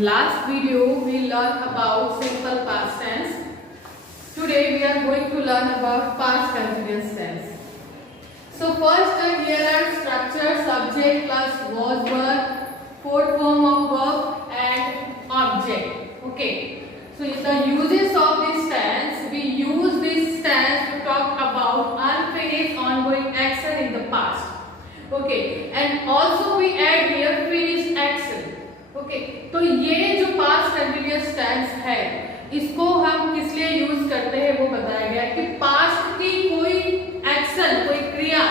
last video we learned about simple past tense. Today we are going to learn about past continuous tense. So first here are structure, subject plus was verb, fourth form of verb and object. Okay. So the uses of this tense, we use this tense to talk about unfinished ongoing action in the past. Okay. And also we add here finished action. Okay तो ये जो past continuous tense है इसको हम किस लिए use करते हैं वो बताया गया कि पास्ट की कोई एक्शन कोई क्रिया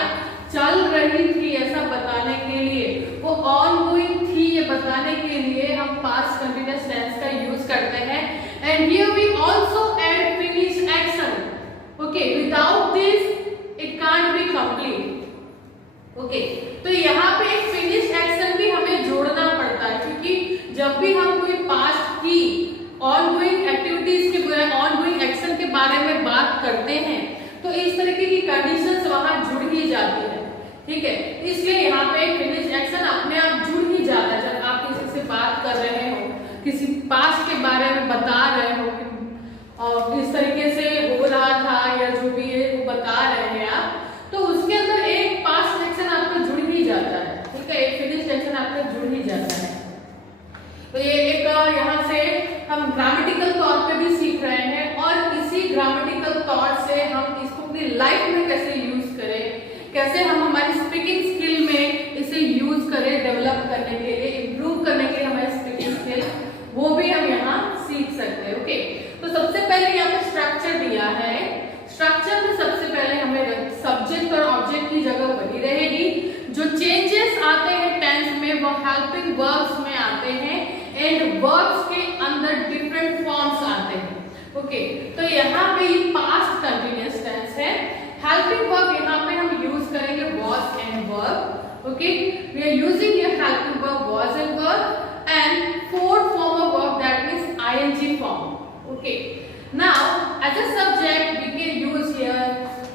चल रही थी ऐसा बताने के लिए, वो ऑनगोइंग थी ये बताने के लिए हम पास्ट कंटिन्यूअस टेंस का यूज करते हैं. And here we also add finish action. Okay without this it can't be complete. Okay तो यहाँ पे एक फिनिश एक्शन भी हमें जोड़ना पड़ता है क्योंकि जब भी हम कोई पास्ट की ऑनगोइंग एक्टिविटीज के ऑनगोइंग एक्शन के बारे में बात करते हैं तो इस तरीके की कंडीशंस वहां जुड़ ही जाती है. ठीक है, इसलिए यहाँ पे फिनिश एक्शन अपने आप जुड़ ही जाता है. जब आप किसी से बात कर रहे हो, किसी पास्ट के बारे में बता रहे हो और इस तरीके से हो रहा था या जो भी है वो बता रहे हैं आप, तो उसके अंदर एक पास्ट एक्शन आपका जुड़ ही जाता है. ठीक है, एक फिनिश एक्शन आपका जुड़ ही जाता है. तो ये एक यहाँ से हम ग्रामेटिकल तौर पे भी सीख रहे हैं और इसी ग्रामेटिकल तौर से हम इसको अपनी लाइफ में कैसे यूज करें, कैसे हम हमारी स्पीकिंग स्किल में इसे यूज करें, डेवलप करने के लिए, इम्प्रूव करने के लिए हमारी स्पीकिंग स्किल, वो भी हम यहाँ सीख सकते हैं. ओके तो सबसे पहले यहाँ पे स्ट्रक्चर दिया है. स्ट्रक्चर में सबसे पहले हमें सब्जेक्ट और ऑब्जेक्ट की जगह वही रहेगी. जो चेंजेस आते हैं टेंस में वो हेल्पिंग वर्ब्स में आते हैं एंड वर्ब्स के अंदर डिफरेंट फॉर्म्स आते हैं. ओके तो यहाँ पे ये पास्ट कंटिन्यूअस टेंस है. हेल्पिंग वर्ब यहाँ पे हम यूज करेंगे was and verb. Okay we are using ये helping verb was and verb and fourth form of verb that means ing form. Okay now as a subject we can use here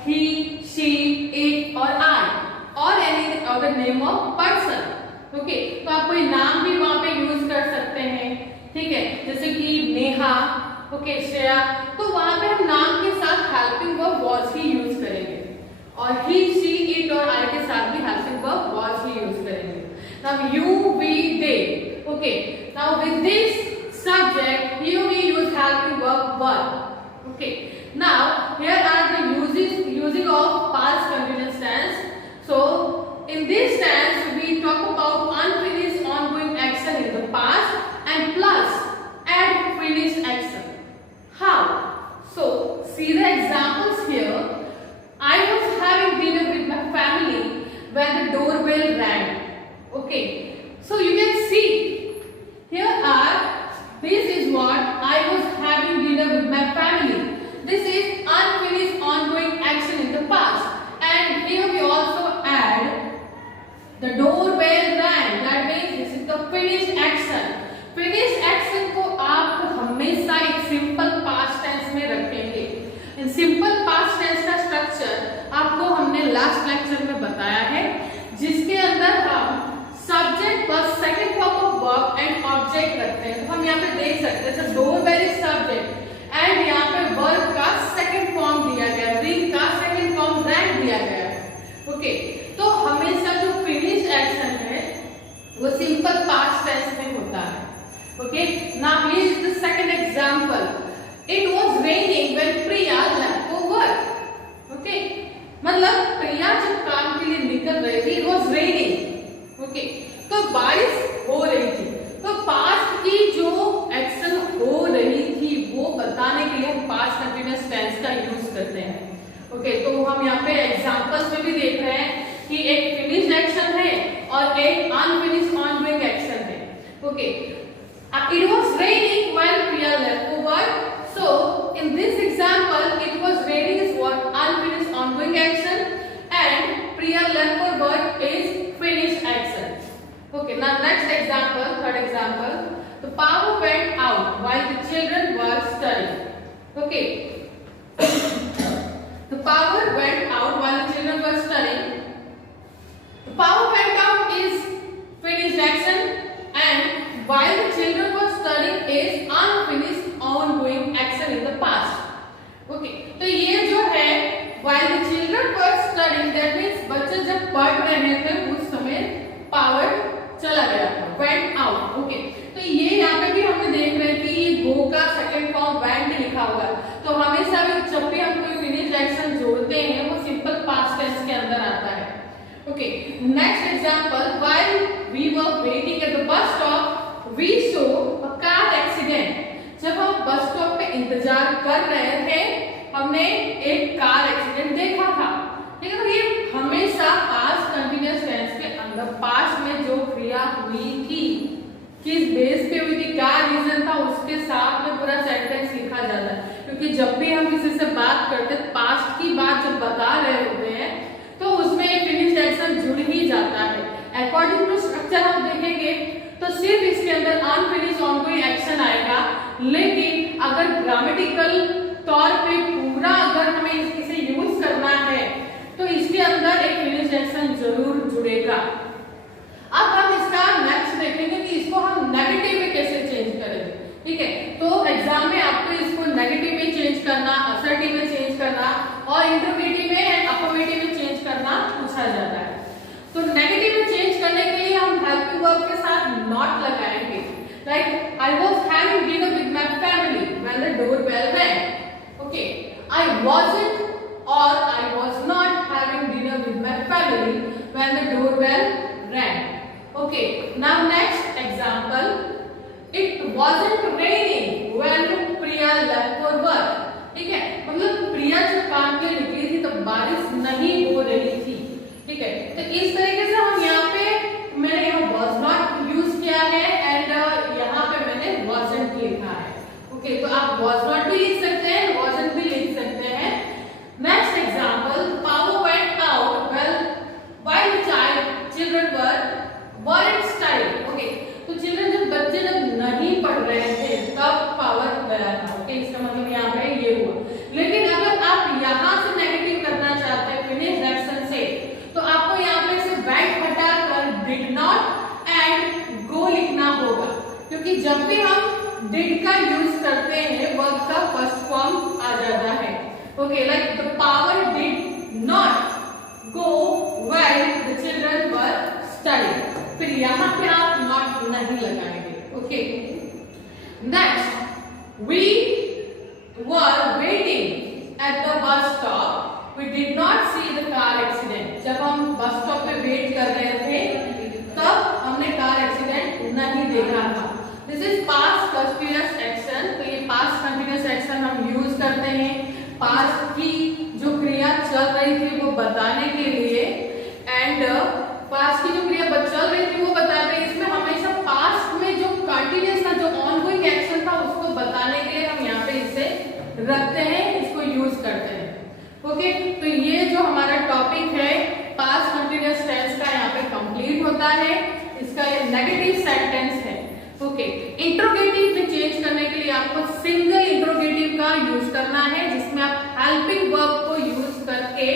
he, she, it or I or any other name of person. Okay तो आप कोई नाम भी वहां पे use कर सकते हैं. ठीक है, जैसे कि नेहा, ओके श्रेया, तो वहां पे हम नाम के साथ helping verb was he use करेंगे और he, she, it और I के साथ भी helping verb was he use करेंगे. now you, we, they. Okay now with this subject here we use helping verb were. Okay now here are the using of past continuous tense. So in this tense we talk about unfinished ongoing action in the past and plus add finished action. How? So see the examples here. I was having dinner with my family when the doorbell rang. Okay so you can see here are this is what I was having dinner with my family. This is unfinished ongoing action in the past. And here we also add the doorbell rang. That means this is the finished action. Finished action को आप हमेशा एक simple past tense में रखेंगे. In simple past tense का structure आपको हमने last lecture में बताया है, जिसके अंदर हम subject plus second form of verb and object रखते हैं. तो हम यहाँ पे देख सकते हैं डोरबेल इज सब्जेक्ट एंड यहाँ पे वर्ब का सेकंड फॉर्म दिया गया, रिंग का सेकंड फॉर्म रैंक दिया गया है. ओके तो हमेशा जो फिनिश एक्शन है वो सिंपल पास्ट टेंस में होता है. Okay now here is the second example. It was raining when Priya left for work. Okay मतलब प्रिया जब काम के लिए निकल रही थी, इट वाज रेनिंग. ओके तो बारिश हो रही थी. तो पास्ट की जो एक्शन हो रही थी वो बताने के लिए हम पास्ट कंटिन्यूअस टेंस का यूज करते हैं. ओके तो हम यहाँ पे एग्जांपल्स में भी देख रहे हैं कि एक फिनिश्ड एक्शन है और एक अनफिनिश्ड ऑनगोइंग एक्शन है. Okay it was raining when Priya left for work. So in this example it was raining is what unfinished ongoing action and Priya left for work is finished action. Okay now next example, third example. The power went out while the children were studying. Okay the power went out while the children were studying. The power went out is finished action and while the children were studying okay, तो ये जो है while the children were studying, that means बच्चे जब पढ़ रहे थे उस समय पावर चला गया था, went out। ओके, तो ये यहाँ पे भी हमने देख रहे हैं कि ये गो का सेकंड फॉर्म went लिखा हुआ है, तो हमेशा भी जब भी हम कोई फिनिश्ड एक्शन जोड़ते हैं वो सिंपल पास्ट टेंस के अंदर आता है। Okay, next example, while we were waiting at the bus stop we saw a car accident। जब हम बस स्टॉप पे इंतजार कर रहे थे हमने एक कार एक्सीडेंट देखा था। ठीक है, तो ये हमेशा पास्ट कंटीन्यूअस टेंस के अंदर पास्ट में जो क्रिया हुई थी किस बेस पे हुई थी, क्या रीजन था, उसके साथ में पूरा सेंटेंस लिखा जाता है। क्योंकि जब भी हम किसी से बात करते पास्ट की बात जब बता रहे होते हैं तो उसमें एक फिनिश्ड एक्शन जुड़ ही जाता है। अकॉर्डिंग टू स्ट्रक्चर हम देखेंगे तो सिर्फ इसके अंदर अनफिनिश्ड ऑनगोइंग एक्शन आएगा, लेकिन अगर ग्रामेटिकल तौर पे पूरा अगर हमें इसे यूज करना है तो इसके अंदर एक फिनिश्ड एक्शन जरूर जुड़ेगा। अब हम इसका नेक्स्ट देखेंगे कि इसको हम नेगेटिव में कैसे चेंज करेंगे। ठीक है, तो एग्जाम में आपको इसको नेगेटिव में चेंज करना, असर्टिव में चेंज करना और इंटरोगेटिव में एंड अफर्मेटिव में चेंज करना पूछा जाता है। तो नेगेटिव में चेंज करने के लिए हम हेल्पिंग वर्ब के साथ नॉट लगाएंगे, like I was having dinner with my family when the doorbell rang. Okay, I wasn't और I was not having dinner with my family when the doorbell rang. Okay, now next example, it wasn't raining when Priya left for work. ठीक है, मतलब प्रिया जब काम के लिए निकली थी तब बारिश नहीं हो रही थी। ठीक है, तो इस तरीके से हम यहाँ पे मैंने यहाँ was not यूज किया है एंड यहाँ पे मैंने wasn't लिखा है। ओके, तो आप was not भी लिख सकते हैं, wasn't भी लिख सकते हैं। Next example, power went out while the children weren't studying। Okay, तो चिल्ड्रन जब बच्चे जब नहीं पढ़ रहे थे तब पावर गया था। ओके, इसका मतलब यहाँ पे ये हुआ। लेकिन अगर आप यहाँ से नेगेटिव करना चाहते हैं फिनिश्ड एक्शन से तो आपको यहाँ पे से went हटाकर did not and go लिखना होगा, क्योंकि जब भी हम did का यूज करते हैं वर्ब का फर्स्ट फॉर्म आ जाता है। Okay, like the power did not go while the children were studying। फिर यहाँ पे आप नॉट नहीं लगाएंगे। Okay, next, we were waiting at the bus stop, we did not see the car accident। जब हम बस स्टॉप पे wait कर रहे थे तब हमने कार एक्सीडेंट नहीं देखा था। This is past continuous action. तो ये पास्ट कंटीन्यूअस एक्शन हम यूज करते हैं पास्ट की जो क्रिया चल रही थी वो बताने के लिए, एंड पास्ट की जो क्रिया चल रही थी वो बताते हैं। इसमें हमेशा पास्ट में जो कंटीन्यूअस था, जो ऑनगोइंग एक्शन था उसको बताने के लिए हम यहाँ पे इसे रखते हैं, इसको यूज करते हैं। ओके, तो ये जो हमारा टॉपिक है पास्ट कंटीन्यूअस टेंस का यहाँ पे कंप्लीट होता है। इसका ये नेगेटिव सेंटेंस है। ओके, इंट्रोगेटिव में चेंज करने के लिए आपको सिंगल इंट्रोगेटिव का यूज करना है, जिसमें आप हेल्पिंग वर्ब को यूज करके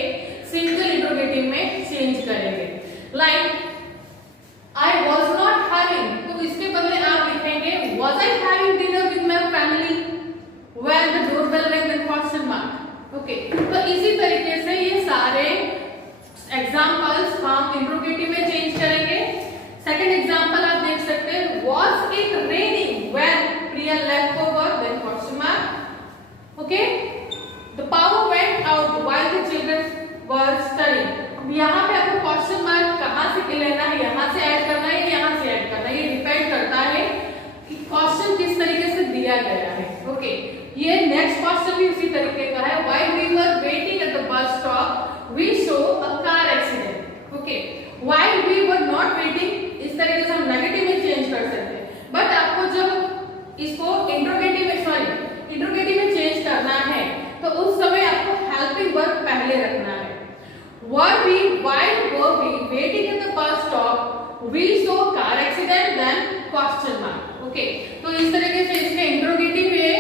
सिंगल इंट्रोगेटिव में चेंज करेंगे। Like I was not having, तो इसके बदले आप लिखेंगे was I having dinner with my family when the doorbell wrong with question mark. Okay, तो इसी तरीके से ये सारे एग्जांपल्स हम इंट्रोगेटिव में चेंज करेंगे। सेकंड एग्जांपल आप देख सकते हैं, was it raining when Priya left for work then question mark. Okay, the power went out while the children were studying. यहाँ पे आपको क्वेश्चन मार्क कहाँ से लेना है, यहाँ से ऐड करना है या यहाँ से ऐड करना है, ये डिपेंड करता है कि क्वेश्चन किस तरीके से दिया गया है। ओके, ये नेक्स्ट क्वेश्चन भी उसी तरीके का है, while we were waiting at the bus stop we saw a car accident. Okay, while we were not waiting इस तरीके से हम नेगेटिव में चेंज कर सकते हैं, बट आपको जब इसको इंट्रोगेटिव में चेंज करना है तो उस समय आपको हेल्पिंग वर्ब पहले रखना है। Were we waiting at the bus stop we saw car accident then question mark। Okay, तो इस तरीके से इसके इंट्रोगेटिव है,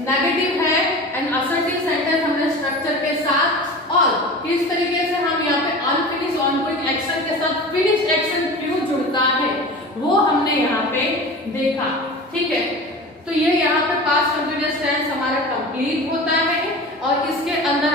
नेगेटिव है एंड असर्टिव सेंटेंस हमने स्ट्रक्चर के साथ, और किस तरीके से हम यहाँ पे अनफिनिश्ड ऑनगोइंग एक्शन के साथ फिनिश्ड एक्शन क्यों जुड़ता है वो हमने यहाँ पे देखा। ठीक है, तो ये यहाँ पे पास्ट कंटीन्यूअस टेंस हमारा कंप्लीट होता है और इसके अंदर